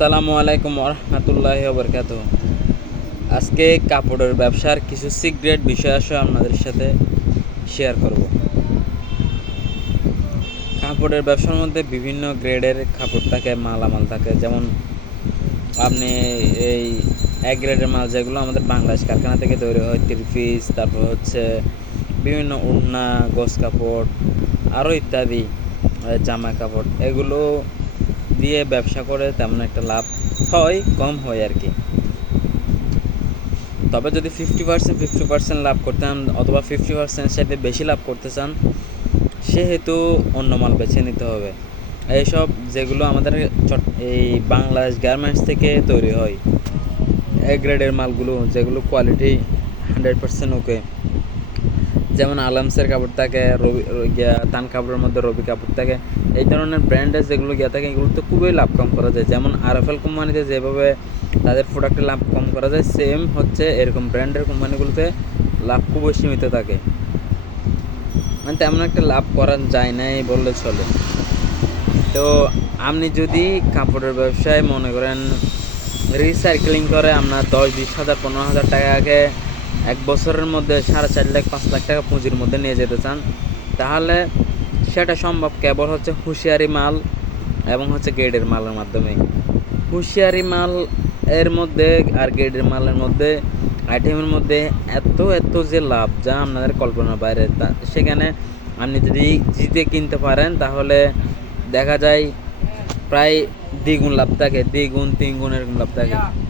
আসসালামু আলাইকুম ওরহমতুল্লাহি ওবরকাতুহু। আজকে কাপড়ের ব্যবসার কিছু সিক্রেট বিষয় আসে আপনাদের সাথে শেয়ার করব। কাপড়ের ব্যবসার মধ্যে বিভিন্ন গ্রেডের কাপড় থাকে, মালামাল থাকে। যেমন আপনি এই এক গ্রেডের মাল যেগুলো আমাদের বাংলাদেশ কারখানা থেকে তৈরি হয়, থ্রি পিস, তারপর হচ্ছে বিভিন্ন ওড়না, গজ কাপড়, আরও ইত্যাদি, জামা কাপড়, এগুলো দিয়ে ব্যবসা করে তেমন একটা লাভ হয়, কম হয় আর কি। তবে যদি 50% লাভ করতে চান অথবা 50% সাথে বেশি লাভ করতে চান, সেহেতু অন্য মাল বেছে নিতে হবে। এইসব যেগুলো আমাদের এই বাংলাদেশ গার্মেন্টস থেকে তৈরি হয়, এ গ্রেডের মালগুলো, যেগুলো কোয়ালিটি 100% ওকে। যেমন আলামসের কাপড় থাকে, তান কাপড়ের মধ্যে রবি কাপড় থাকে। এই ধরনের ব্র্যান্ডের যেগুলো থাকে, এগুলোতে খুবই লাভ কম করা যায়। যেমন আরএফএল কোম্পানিতে যেভাবে তাদের প্রোডাক্টে লাভ কম করা যায়, সেম হচ্ছে এরকম ব্র্যান্ডের কোম্পানিগুলোতে লাভ খুবই সীমিত থাকে, মানে তেমন একটা লাভ করা যায় নাই বললে চলে। তো আপনি যদি কাপড়ের ব্যবসায় মনে করেন রিসাইক্লিং করে আপনার 10-20 হাজার 15,000 টাকাকে এক বছরের মধ্যে 4.5 লাখ 5 লাখ টাকা পুঁজির মধ্যে নিয়ে যেতে চান, তাহলে সেটা সম্ভব কেবল হচ্ছে হুঁশিয়ারি মাল এবং হচ্ছে গ্রেডের মালের মাধ্যমে। হুঁশিয়ারি মাল এর মধ্যে আর গ্রেডের মালের মধ্যে, আইটেমের মধ্যে এত এত যে লাভ, যা আপনাদের কল্পনার বাইরে। সেখানে আপনি যদি জিতে কিনতে পারেন, তাহলে দেখা যায় প্রায় দ্বিগুণ লাভ থাকে, দ্বিগুণ 3 গুণ এরকম লাভ থাকে।